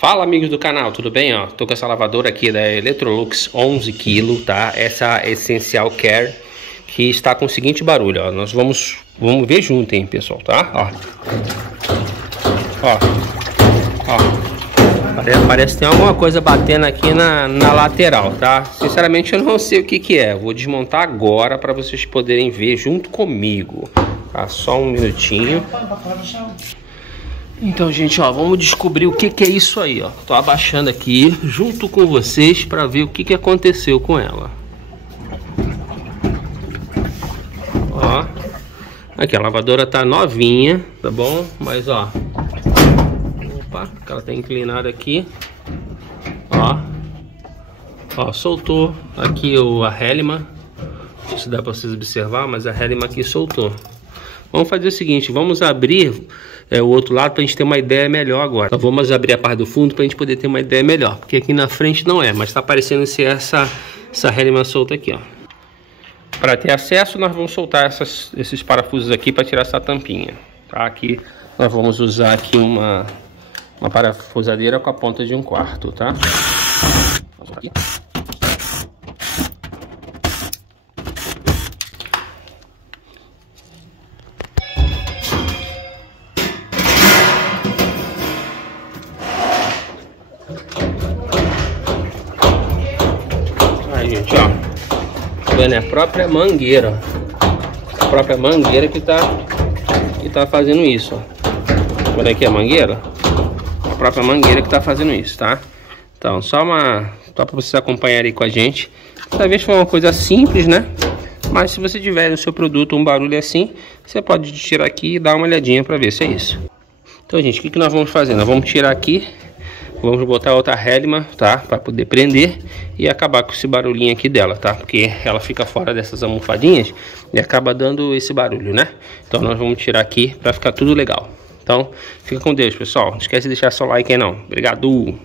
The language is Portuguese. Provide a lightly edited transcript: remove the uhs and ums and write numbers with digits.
Fala, amigos do canal, tudo bem? Ó, tô com essa lavadora aqui da Electrolux 11 kg, tá? Essa Essential Care, que está com o seguinte barulho, ó. Nós vamos ver junto, hein, pessoal, tá? Ó. Parece que tem alguma coisa batendo aqui na lateral, tá? Sinceramente, eu não sei o que é. Vou desmontar agora para vocês poderem ver junto comigo. Tá? Só um minutinho. Então, gente, ó, vamos descobrir o que é isso aí, ó. Tô abaixando aqui junto com vocês para ver o que aconteceu com ela. Ó, aqui a lavadora tá novinha, tá bom? Mas ó, opa, ela tá inclinada aqui. Ó, soltou aqui a Hellman. Não sei se dá para vocês observar, mas a Hellman aqui soltou. Vamos fazer o seguinte, vamos abrir o outro lado para a gente ter uma ideia melhor agora. Então vamos abrir a parte do fundo para a gente poder ter uma ideia melhor, porque aqui na frente não é, mas está parecendo ser essa Hellman solta aqui, ó. Para ter acesso, nós vamos soltar esses parafusos aqui para tirar essa tampinha. Tá? Aqui nós vamos usar aqui uma parafusadeira com a ponta de 1/4, tá? Vamos aqui. Aí, gente, ó, tá vendo? É a própria mangueira, ó. A própria mangueira que tá fazendo isso, ó. Olha aqui a mangueira, a própria mangueira que tá fazendo isso, tá? Então, só para vocês acompanharem com a gente. Talvez foi uma coisa simples, né? Mas se você tiver no seu produto um barulho assim, você pode tirar aqui e dar uma olhadinha para ver se é isso. Então, gente, o que nós vamos fazer? Nós vamos tirar aqui. Vamos botar outra Hellman, tá? Para poder prender e acabar com esse barulhinho aqui dela, tá? Porque ela fica fora dessas almofadinhas e acaba dando esse barulho, né? Então nós vamos tirar aqui para ficar tudo legal. Então, fica com Deus, pessoal. Não esquece de deixar seu like aí não. Obrigado!